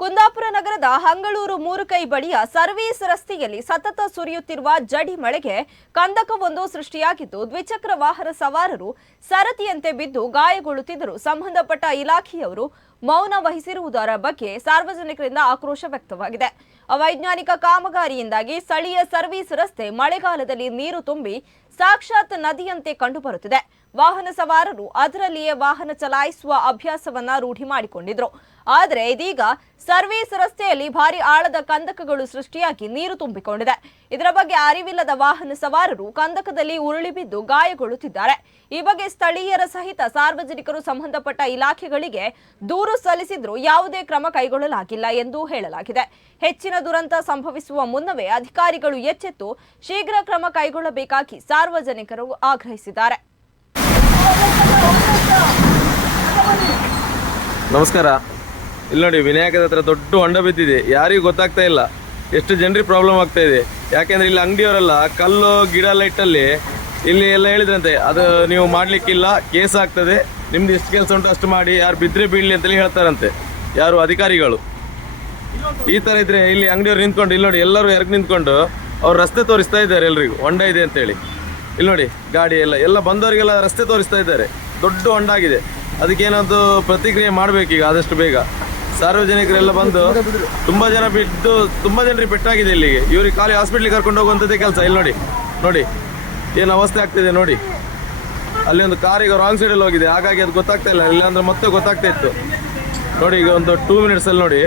ಕುಂದಾಪುರ ನಗರದ ಹಂಗಳೂರು ಮೂರುಕೈ ಬಳಿಯ ಸರ್ವೀಸ್ ರಸ್ತೆಯಲ್ಲಿ ಸತತ ಸುರಿಯುತ್ತಿರುವ ಜಡಿ ಮಳೆಗೆ ಕಂದಕವೊಂದು ಸೃಷ್ಟಿಯಾಗಿದ್ದು, ದ್ವಿಚಕ್ರ ವಾಹನ ಸವಾರರು ಸರತಿಯಂತೆ ಬಿದ್ದು ಗಾಯಗೊಳ್ಳುತ್ತಿದ್ದರು. ಸಂಬಂಧಪಟ್ಟ ಇಲಾಖೆಯವರು ಮೌನ ವಹಿಸಿರುವುದರ ಬಗ್ಗೆ ಸಾರ್ವಜನಿಕರಿಂದ ಆಕ್ರೋಶ ವ್ಯಕ್ತವಾಗಿದೆ. ಅವೈಜ್ಞಾನಿಕ ಕಾಮಗಾರಿಯಿಂದಾಗಿ ಸ್ಥಳೀಯ ಸರ್ವೀಸ್ ರಸ್ತೆ ಮಳೆಗಾಲದಲ್ಲಿ ನೀರು ತುಂಬಿ ಸಾಕ್ಷಾತ್ ನದಿಯಂತೆ ಕಂಡುಬರುತ್ತಿದೆ. ವಾಹನ ಸವಾರರು ಅದರಲ್ಲಿಯೇ ವಾಹನ ಚಲಾಯಿಸುವ ಅಭ್ಯಾಸವನ್ನ ರೂಢಿ ಮಾಡಿಕೊಂಡಿದ್ರು. ಆದರೆ ಇದೀಗ ಸರ್ವೀಸ್ ರಸ್ತೆಯಲ್ಲಿ ಭಾರಿ ಆಳದ ಕಂದಕಗಳು ಸೃಷ್ಟಿಯಾಗಿ ನೀರು ತುಂಬಿಕೊಂಡಿದೆ. ಇದರ ಬಗ್ಗೆ ಅರಿವಿಲ್ಲದ ವಾಹನ ಸವಾರರು ಕಂದಕದಲ್ಲಿ ಉರುಳಿ ಬಿದ್ದು ಗಾಯಗೊಳ್ಳುತ್ತಿದ್ದಾರೆ. ಈ ಬಗ್ಗೆ ಸ್ಥಳೀಯರ ಸಹಿತ ಸಾರ್ವಜನಿಕರು ಸಂಬಂಧಪಟ್ಟ ಇಲಾಖೆಗಳಿಗೆ ದೂರು ಸಲ್ಲಿಸಿದ್ರೂ ಯಾವುದೇ ಕ್ರಮ ಕೈಗೊಳ್ಳಲಾಗಿಲ್ಲ ಎಂದು ಹೇಳಲಾಗಿದೆ. ಹೆಚ್ಚಿನ ದುರಂತ ಸಂಭವಿಸುವ ಮುನ್ನವೇ ಅಧಿಕಾರಿಗಳು ಎಚ್ಚೆತ್ತು ಶೀಘ್ರ ಕ್ರಮ ಕೈಗೊಳ್ಳಬೇಕಾಗಿ ಸಾರ್ವಜನಿಕರು ಆಗ್ರಹಿಸಿದ್ದಾರೆ. ನಮಸ್ಕಾರ. ಇಲ್ಲಿ ನೋಡಿ ವಿನಾಯಕದ ಹತ್ರ ದೊಡ್ಡ ಹೊಂಡ ಬಿದ್ದಿದೆ. ಯಾರಿಗೂ ಗೊತ್ತಾಗ್ತಾ ಇಲ್ಲ. ಎಷ್ಟು ಜನರಿಗೆ ಪ್ರಾಬ್ಲಮ್ ಆಗ್ತಾ ಇದೆ. ಯಾಕೆಂದ್ರೆ ಇಲ್ಲಿ ಅಂಗಡಿಯವರೆಲ್ಲ, ಕಲ್ಲು, ಗಿಡ ಎಲ್ಲ ಇಟ್ಟಲ್ಲಿ ಇಲ್ಲಿ ಎಲ್ಲ ಹೇಳಿದ್ರಂತೆ, ಅದು ನೀವು ಮಾಡ್ಲಿಕ್ಕಿಲ್ಲ, ಕೇಸ್ ಆಗ್ತದೆ. ನಿಮ್ದು ಎಷ್ಟು ಕೆಲಸ ಉಂಟು, ಅಷ್ಟು ಮಾಡಿ, ಯಾರು ಬಿದ್ರೆ ಬೀಳಲಿ ಅಂತೇಳಿ ಹೇಳ್ತಾರಂತೆ. ಯಾರು ಅಧಿಕಾರಿಗಳು. ಈ ತರ ಇದ್ರೆ ಇಲ್ಲಿ ಅಂಗಡಿಯವ್ರು ನಿಂತ್ಕೊಂಡು, ಇಲ್ಲಿ ನೋಡಿ ಎಲ್ಲರೂ ಎರಗ್ ನಿಂತ್ಕೊಂಡು ಅವ್ರು ರಸ್ತೆ ತೋರಿಸ್ತಾ ಇದ್ದಾರೆ ಎಲ್ರಿಗೂ. ಹೊಂಡ ಇದೆ ಅಂತೇಳಿ. ಇಲ್ಲಿ ನೋಡಿ, ಗಾಡಿ ಎಲ್ಲ ಎಲ್ಲ ಬಂದವರಿಗೆಲ್ಲ ರಸ್ತೆ ತೋರಿಸ್ತಾ ಇದ್ದಾರೆ. ದೊಡ್ಡ ಹೊಂಡಾಗಿದೆ. ಅದಕ್ಕೇನಾದ್ರು ಪ್ರತಿಕ್ರಿಯೆ ಮಾಡ್ಬೇಕೀಗ ಆದಷ್ಟು ಬೇಗ. ಸಾರ್ವಜನಿಕರೆಲ್ಲ ಬಂದು ತುಂಬಾ ಜನ ಬಿದ್ದು, ತುಂಬಾ ಜನರಿಗೆ ಪೆಟ್ಟಾಗಿದೆ ಇಲ್ಲಿಗೆ. ಇವ್ರಿಗೆ ಖಾಲಿ ಹಾಸ್ಪಿಟ್ಲಿಗೆ ಕರ್ಕೊಂಡು ಹೋಗುವಂಥದ್ದೇ ಕೆಲಸ. ಇಲ್ಲಿ ನೋಡಿ ನೋಡಿ, ಏನು ಅವಸ್ಥೆ ಆಗ್ತಿದೆ ನೋಡಿ. ಅಲ್ಲಿ ಒಂದು ಕಾರಿಗೆ ರಾಂಗ್ ಸೈಡಲ್ಲಿ ಹೋಗಿದೆ. ಹಾಗಾಗಿ ಅದು ಗೊತ್ತಾಗ್ತಾ ಇಲ್ಲ. ಇಲ್ಲಾಂದ್ರೆ ಮತ್ತೆ ಗೊತ್ತಾಗ್ತಾ ಇತ್ತು. ನೋಡಿ, ಈಗ ಒಂದು ಟೂ ಮಿನಿಟ್ಸ್ ಅಲ್ಲಿ ನೋಡಿ.